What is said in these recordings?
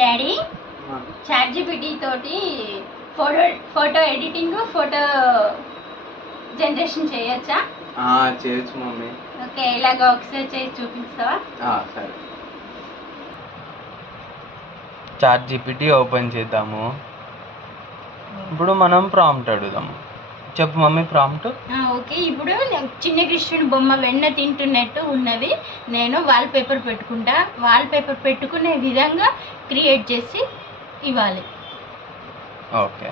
Daddy chat GPT తోటి photo editing photo generation చేయొచ్చా? చేయొచ్చు మమ్మీ. ఓకే, ఇలాగ ఒకసారి చేసి చూపిస్తావా? సరే. చాట్ జీపీటీ ఓపెన్ చేద్దాము. ఇప్పుడు మనం ప్రాంప్ట్ అడుగుదాము. చెప్పు మమ్మీ ప్రాంప్ట్. ఓకే, ఇప్పుడు చిన్న కృష్ణుని బొమ్మ వెన్న తింటున్నట్టు ఉన్నది. నేను వాల్ పేపర్ పెట్టుకుంటా. వాల్ పేపర్ పెట్టుకునే విధంగా క్రియేట్ చేసి ఇవ్వాలి. ఓకే,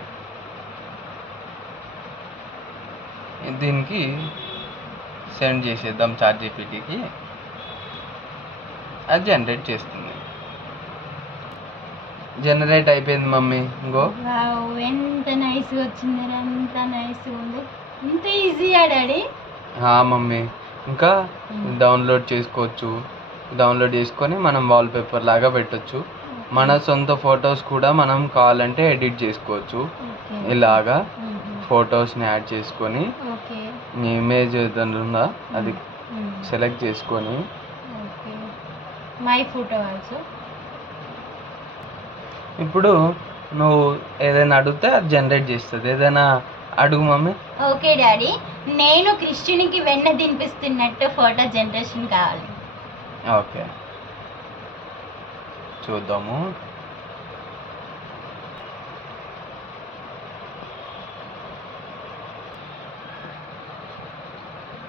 దీనికి సెండ్ చేసేద్దాం చాట్ జీపీటీకి. అది జనరేట్ చేస్తుంది. జనరేట్ అయిపోయింది మమ్మీ. ఇంకో ఎంత నైస్గా వచ్చింది, ఎంత నైస్గా ఉంది. ఇంత ఈజీయా డాడీ? మమ్మీ, ఇంకా డౌన్లోడ్ చేసుకోవచ్చు. డౌన్లోడ్ చేసుకొని మనం వాల్పేపర్ లాగా పెట్టచ్చు. మన సొంత ఫొటోస్ కూడా మనం కావాలంటే ఎడిట్ చేసుకోవచ్చు. ఇలాగా ఫొటోస్ని యాడ్ చేసుకొని నీ ఇమేజ్ ఏదైనా ఉందా అది సెలెక్ట్ చేసుకొని మై ఫోటో ఆల్సో. ఇప్పుడు నువ్వు ఏదైనా అడిగితే అది జనరేట్ చేస్తుంది. ఏదైనా అడుగు మమ్మీ. ఓకే డాడీ, నేను కృష్ణునికి వెన్న తినిపిస్తున్నట్టు ఫోటో జనరేషన్ కావాలి. ఓకే, చూద్దాము.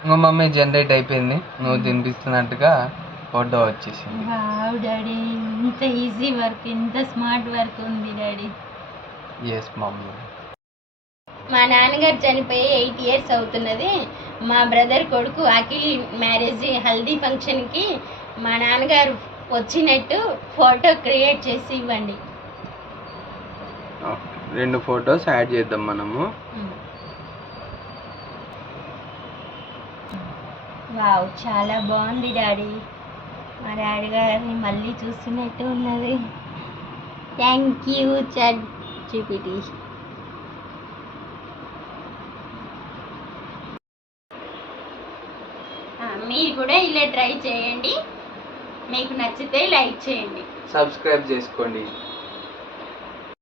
ఇంకా మమ్మీ జనరేట్ అయిపోయింది. నువ్వు తినిపిస్తున్నట్టుగా ఫోటో వచ్చేసింది. వావ్ డాడీ, ఇంత ఈజీ వర్క్, ఇంత స్మార్ట్ వర్క్ ఉంది డాడీ. Yes mummy. మా నాన్నగారు చనిపోయి 8 years అవుతున్నది. మా బ్రదర్ కొడుకు అఖిల్ మ్యారేజ్ హల్దీ ఫంక్షన్కి మా నాన్నగారు వచ్చినట్టు ఫోటో క్రియేట్ చేసి ఇవ్వండి. 2 ఫొటోస్ యాడ్ చేద్దాం మనము. వావ్, చాలా బాగుంది డాడీ. మా డాడీ గారిని మళ్ళీ చూస్తున్నట్టు ఉన్నది. Thank you chat GPT. మీరు కూడా ఇలా ట్రై చేయండి. మీకు నచ్చితే లైక్ చేయండి, సబ్స్క్రైబ్ చేసుకోండి.